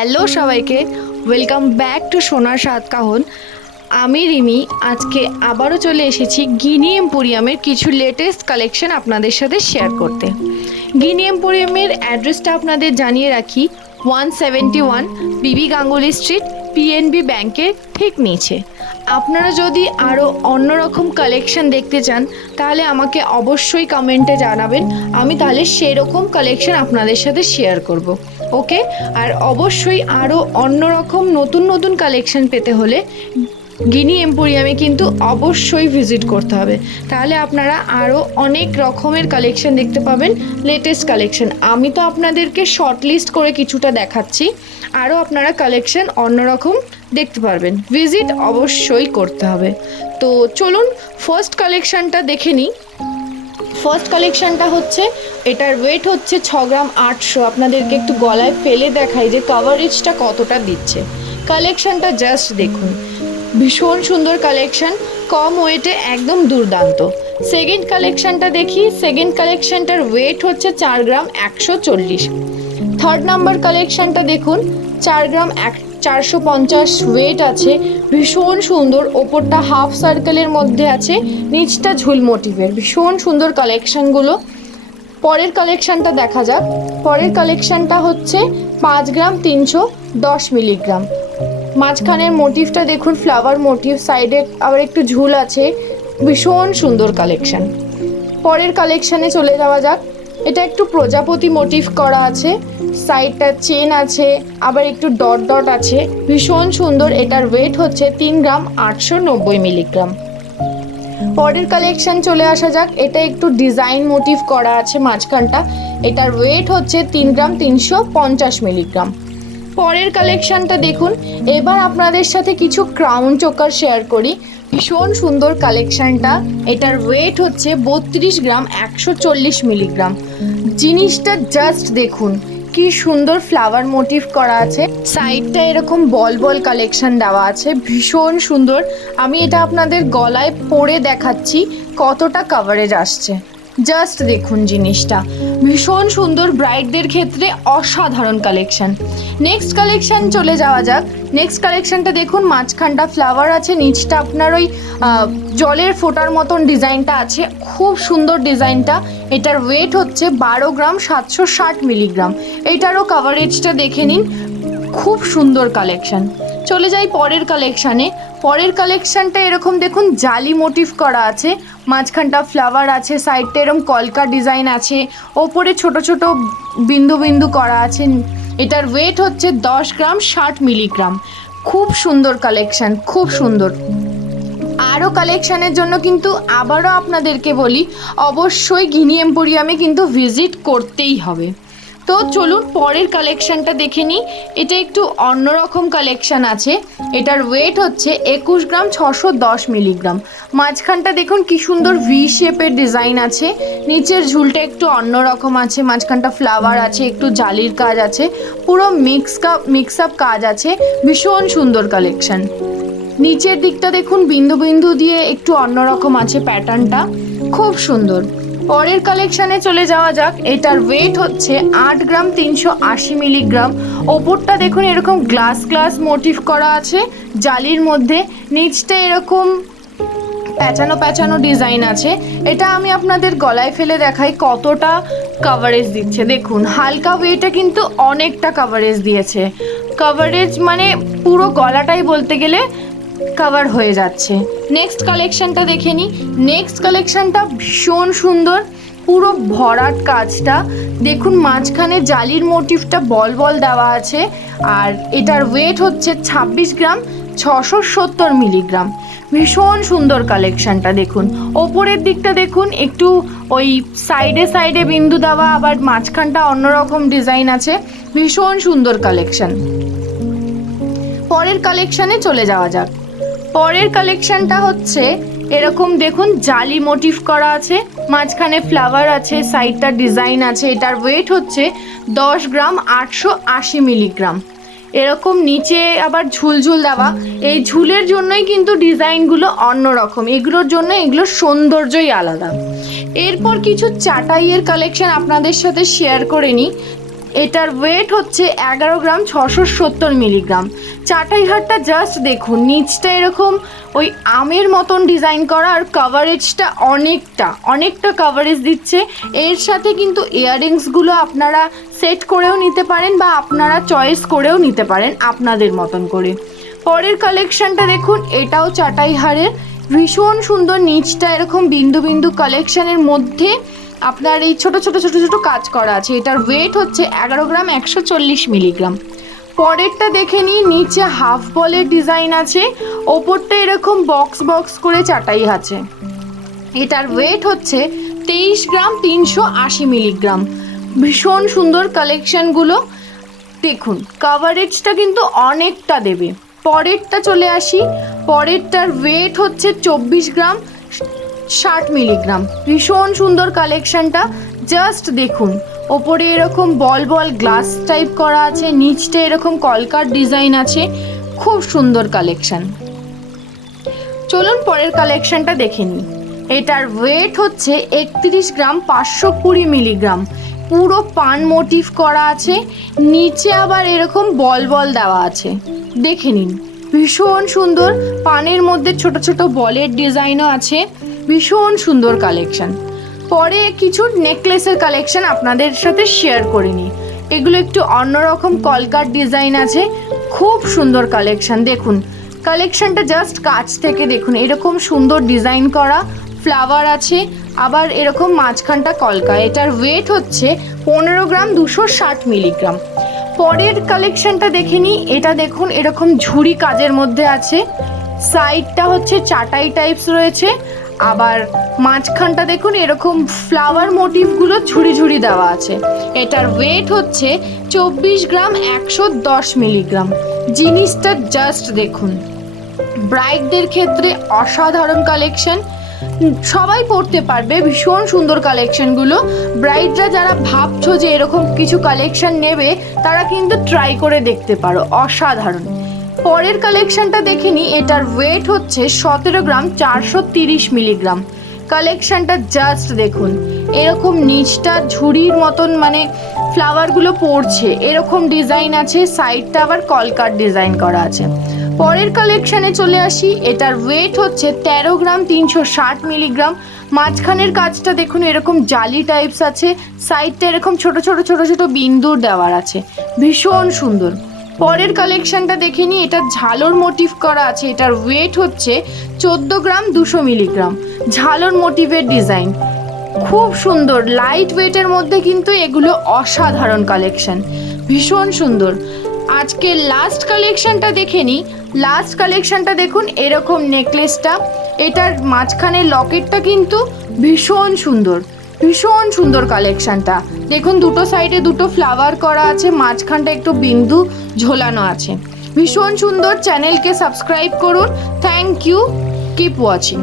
Hello সবাইকে, welcome back to সোনার সাত কাহন। আমি রিমি। আজকে আবারও চলে এসেছি গিনি এম্পোরিয়ামের কিছু লেটেস্ট কালেকশন আপনাদের সাথে শেয়ার করতে। গিনি এম্পোরিয়ামের অ্যাড্রেসটা আপনাদের জানিয়ে রাখি, 171 বিবি গাঙ্গুলি স্ট্রিট, পিএনবি ব্যাংকের ঠিক নিচে। আপনারা যদি আরও অন্যরকম কালেকশন দেখতে চান তাহলে আমাকে অবশ্যই কমেন্টে জানাবেন, আমি তাহলে সেরকম কালেকশন আপনাদের সাথে শেয়ার করব। ওকে, আর অবশ্যই আরও অন্যরকম নতুন নতুন কালেকশন পেতে হলে গিনি এম্পোরিয়ামে কিন্তু অবশ্যই ভিজিট করতে হবে, তাহলে আপনারা আরও অনেক রকমের কালেকশন দেখতে পাবেন, লেটেস্ট কালেকশন। আমি তো আপনাদেরকে শর্ট লিস্ট করে কিছুটা দেখাচ্ছি, আরও আপনারা কালেকশন অন্যরকম দেখতে পারবেন। ভিজিট অবশ্যই করতে হবে। তো চলুন ফার্স্ট কালেকশনটা দেখে নিই। ফার্স্ট কালেকশনটা হচ্ছে, এটার ওয়েট হচ্ছে 6 গ্রাম 800। আপনাদেরকে একটু গলায় ফেলে দেখাই যে কভারেজটা কতটা দিচ্ছে। কালেকশনটা জাস্ট দেখুন, ভীষণ সুন্দর কালেকশন, কম ওয়েটে একদম দুর্দান্ত। সেকেন্ড কালেকশনটা দেখি। সেকেন্ড কালেকশনটার ওয়েট হচ্ছে 4 গ্রাম 140। থার্ড নাম্বার কালেকশনটা দেখুন, 4 গ্রাম 450 ওয়েট আছে, ভীষণ সুন্দর। ওপরটা হাফ সার্কেলের মধ্যে আছে, নিচটা ঝুল মোটিভের, ভীষণ সুন্দর কালেকশনগুলো। পরের কালেকশনটা দেখা যাক। পরের কালেকশনটা হচ্ছে 5 গ্রাম 310 মিলিগ্রাম। মাঝখানের মোটিভটা দেখুন, ফ্লাওয়ার মোটিভ, সাইডে আবার একটু ঝুল আছে, ভীষণ সুন্দর কালেকশন। পরের কালেকশানে চলে যাওয়া যাক। এটা একটু প্রজাপতি মোটিভ করা আছে, সাইডটা চেন আছে, আবার একটু ডট ডট আছে, ভীষণ সুন্দর। এটার ওয়েট হচ্ছে 3 গ্রাম 890 মিলিগ্রাম। পরের কালেকশন চলে আসা যাক। এটা একটু ডিজাইন মোটিভ করা আছে মাঝখানটা, এটার ওয়েট হচ্ছে 3 গ্রাম 350 মিলিগ্রাম। পরের কালেকশনটা দেখুন। এবার আপনাদের সাথে কিছু ক্রাউন চোকার শেয়ার করি, ভীষণ সুন্দর কালেকশনটা। এটার ওয়েট হচ্ছে 32 গ্রাম 140 মিলিগ্রাম। জিনিসটা জাস্ট দেখুন, কি সুন্দর ফ্লাওয়ার মোটিভ করা আছে, সাইডটা এরকম বল বল কালেকশন দেওয়া আছে, ভীষণ সুন্দর। আমি এটা আপনাদের গলায় পরে দেখাচ্ছি কতটা কভারেজ আসছে, জাস্ট দেখুন জিনিসটা, ভীষণ সুন্দর। ব্রাইডদের ক্ষেত্রে অসাধারণ কালেকশন। নেক্সট কালেকশন চলে যাওয়া যাক। নেক্সট কালেকশনটা দেখুন, মাঝখানটা ফ্লাওয়ার আছে, নিচটা আপনার ওই জলের ফোঁটার মতন ডিজাইনটা আছে, খুব সুন্দর ডিজাইনটা। এটার ওয়েট হচ্ছে 12 গ্রাম 760 মিলিগ্রাম। এইটারও কভারেজটা দেখে নিন, খুব সুন্দর কালেকশন। চলে যাই পরের কালেকশানে। পরের কালেকশানটা এরকম দেখুন, জালি মোটিভ করা আছে, মাঝখানটা ফ্লাওয়ার আছে, সাইডটা এরকম কলকা ডিজাইন আছে, ওপরে ছোট ছোট বিন্দু বিন্দু করা আছে। এটার ওয়েট হচ্ছে 10 গ্রাম 60 মিলিগ্রাম। খুব সুন্দর কালেকশান, খুব সুন্দর। আরও কালেকশানের জন্য কিন্তু আবারও আপনাদেরকে বলি, অবশ্যই গিনি এম্পোরিয়ামে কিন্তু ভিজিট করতেই হবে। তো চলুন পরের কালেকশানটা দেখে নিই। এটা একটু অন্যরকম কালেকশান আছে। এটার ওয়েট হচ্ছে 21 গ্রাম 610 মিলিগ্রাম। মাঝখানটা দেখুন কি সুন্দর ভি শেপের ডিজাইন আছে, নিচের ঝুলটা একটু অন্যরকম আছে, মাঝখানটা ফ্লাওয়ার আছে, একটু জালির কাজ আছে, পুরো মিক্স আপ কাজ আছে, ভীষণ সুন্দর কালেকশান। নিচের দিকটা দেখুন বিন্দু বিন্দু দিয়ে একটু অন্যরকম আছে প্যাটার্নটা, খুব সুন্দর। পরের কালেকশানে চলে যাওয়া যাক। এটার ওয়েট হচ্ছে 8 গ্রাম 380 মিলিগ্রাম। ওপরটা দেখুন এরকম গ্লাস গ্লাস মোটিভ করা আছে জালির মধ্যে, নিচটা এরকম প্যাঁচানো প্যাঁচানো ডিজাইন আছে। এটা আমি আপনাদের গলায় ফেলে দেখাই কতটা কভারেজ দিচ্ছে। দেখুন হালকা ওয়েটে কিন্তু অনেকটা কভারেজ দিয়েছে, কভারেজ মানে পুরো গলাটাই বলতে গেলে কভার হয়ে যাচ্ছে। নেক্সট কালেকশনটা দেখে নিই। নেক্সট কালেকশনটা ভীষণ সুন্দর, পুরো ভরাট কাজটা দেখুন, মাঝখানে জালির মোটিভটা বল বল দেওয়া আছে, আর এটার ওয়েট হচ্ছে 26 গ্রাম 670 মিলিগ্রাম। ভীষণ সুন্দর কালেকশনটা দেখুন। ওপরের দিকটা দেখুন একটু ওই সাইডে সাইডে বিন্দু দেওয়া, আবার মাঝখানটা অন্যরকম ডিজাইন আছে, ভীষণ সুন্দর কালেকশন। পরের কালেকশানে চলে যাওয়া যাক। পরের কালেকশানটা হচ্ছে এরকম দেখুন, জালি মোটিভ করা আছে, মাঝখানে ফ্লাওয়ার আছে, সাইডটা ডিজাইন আছে। এটার ওয়েট হচ্ছে 10 গ্রাম 880 মিলিগ্রাম। এরকম নিচে আবার ঝুলঝুল দেওয়া, এই ঝুলের জন্যই কিন্তু ডিজাইনগুলো অন্যরকম, এগুলোর জন্য এগুলোর সৌন্দর্যই আলাদা। এরপর কিছু চাটাইয়ের কালেকশন আপনাদের সাথে শেয়ার করে নিই। এটার ওয়েট হচ্ছে 11 গ্রাম 670 মিলিগ্রাম। চাটাই হারটা জাস্ট দেখুন, নিচটা এরকম ওই আমের মতন ডিজাইন করা, আর কাভারেজটা অনেকটা কাভারেজ দিচ্ছে। এর সাথে কিন্তু ইয়াররিংসগুলো আপনারা সেট করেও নিতে পারেন বা আপনারা চয়েস করেও নিতে পারেন আপনাদের মতন করে। পরের কালেকশনটা দেখুন, এটাও চাটাই হারের, ভীষণ সুন্দর। নিচটা এরকম বিন্দু বিন্দু কালেকশনের মধ্যে আপনার এই ছোট ছোট কাজ করা আছে। এটার ওয়েট হচ্ছে 11 গ্রাম 140 মিলিগ্রাম। পরেরটা দেখে নিই, নিচে হাফ বলের ডিজাইন আছে, ওপরটা এরকম বক্স করে চাটাই আছে। এটার ওয়েট হচ্ছে 23 গ্রাম 380 মিলিগ্রাম। ভীষণ সুন্দর কালেকশনগুলো, দেখুন কাভারেজটা কিন্তু অনেকটা দেবে। পরেরটা চলে আসি, পরেরটার ওয়েট হচ্ছে 24 গ্রাম 60 মিলিগ্রাম। ভীষণ সুন্দর কালেকশনটা, জাস্ট দেখুন ওপরে এরকম বল গ্লাস টাইপ করা আছে, নিচটা এরকম কলকার ডিজাইন আছে, খুব সুন্দর কালেকশন। চলুন পরের কালেকশনটা দেখে নিই। এটার ওয়েট হচ্ছে 31 গ্রাম 520 মিলিগ্রাম। পুরো পান মোটিভ করা আছে, নিচে আবার এরকম বল দেওয়া আছে, দেখে নিন ভীষণ সুন্দর। পানের মধ্যে ছোট ছোট বলের ডিজাইনও আছে, ভীষণ সুন্দর কালেকশন। পরে কিছু নেকলেসের কালেকশন আপনাদের সাথে শেয়ার করে নিই। এগুলো একটু অন্যরকম কলকার ডিজাইন আছে, খুব সুন্দর কালেকশন। দেখুন কালেকশনটা জাস্ট কাছ থেকে দেখুন, এরকম সুন্দর ডিজাইন করা ফ্লাওয়ার আছে, আবার এরকম মাঝখানটা কলকা। এটার ওয়েট হচ্ছে 15 গ্রাম 260 মিলিগ্রাম। পরের কালেকশনটা দেখে নিই। এটা দেখুন এরকম ঝুড়ি কাজের মধ্যে আছে, সাইডটা হচ্ছে চাটাই টাইপস রয়েছে, আবার মাঝখানটা দেখুন এরকম ফ্লাওয়ার মোটিভগুলো ঝুড়ি দেওয়া আছে। এটার ওয়েট হচ্ছে 24 গ্রাম 110 মিলিগ্রাম। জিনিসটা জাস্ট দেখুন, ব্রাইডদের ক্ষেত্রে অসাধারণ কালেকশন, সবাই পরতে পারবে, ভীষণ সুন্দর কালেকশনগুলো। ব্রাইডরা যারা ভাবছো যে এরকম কিছু কালেকশন নেবে, তারা কিন্তু ট্রাই করে দেখতে পারো, অসাধারণ। পরের কালেকশনটা দেখে নিই। এটার ওয়েট হচ্ছে 17 গ্রাম 430 মিলিগ্রাম। কালেকশনটা জাস্ট দেখুন, এরকম নিচটা ঝুড়ির মতন মানে ফ্লাওয়ারগুলো পড়ছে, এরকম ডিজাইন আছে, সাইডটা আবার কলকার ডিজাইন করা আছে। পরের কালেকশানে চলে আসি। এটার ওয়েট হচ্ছে 13 গ্রাম 360 মিলিগ্রাম। মাঝখানের কাজটা দেখুন এরকম জালি টাইপস আছে, সাইডটা এরকম ছোট ছোট বিন্দুর দেওয়ার আছে, ভীষণ সুন্দর। পরের কালেকশনটা দেখে নিই। এটা ঝালর মোটিভ করা আছে, এটার ওয়েট হচ্ছে 14 গ্রাম 200 মিলিগ্রাম। ঝালর মোটিভের ডিজাইন খুব সুন্দর, লাইট ওয়েটের মধ্যে কিন্তু এগুলো অসাধারণ কালেকশন, ভীষণ সুন্দর। আজকে লাস্ট কালেকশনটা দেখে নিই। লাস্ট কালেকশনটা দেখুন এরকম নেকলেসটা, এটার মাঝখানে লকেটটা কিন্তু ভীষণ সুন্দর কালেকশনটা। দেখুন দুটো সাইডে দুটো ফ্লাওয়ার করা আছে, মাঝখানটা একটু বিন্দু ঝোলানো আছে, ভীষণ সুন্দর। চ্যানেলকে সাবস্ক্রাইব করুন। Thank you, keep watching.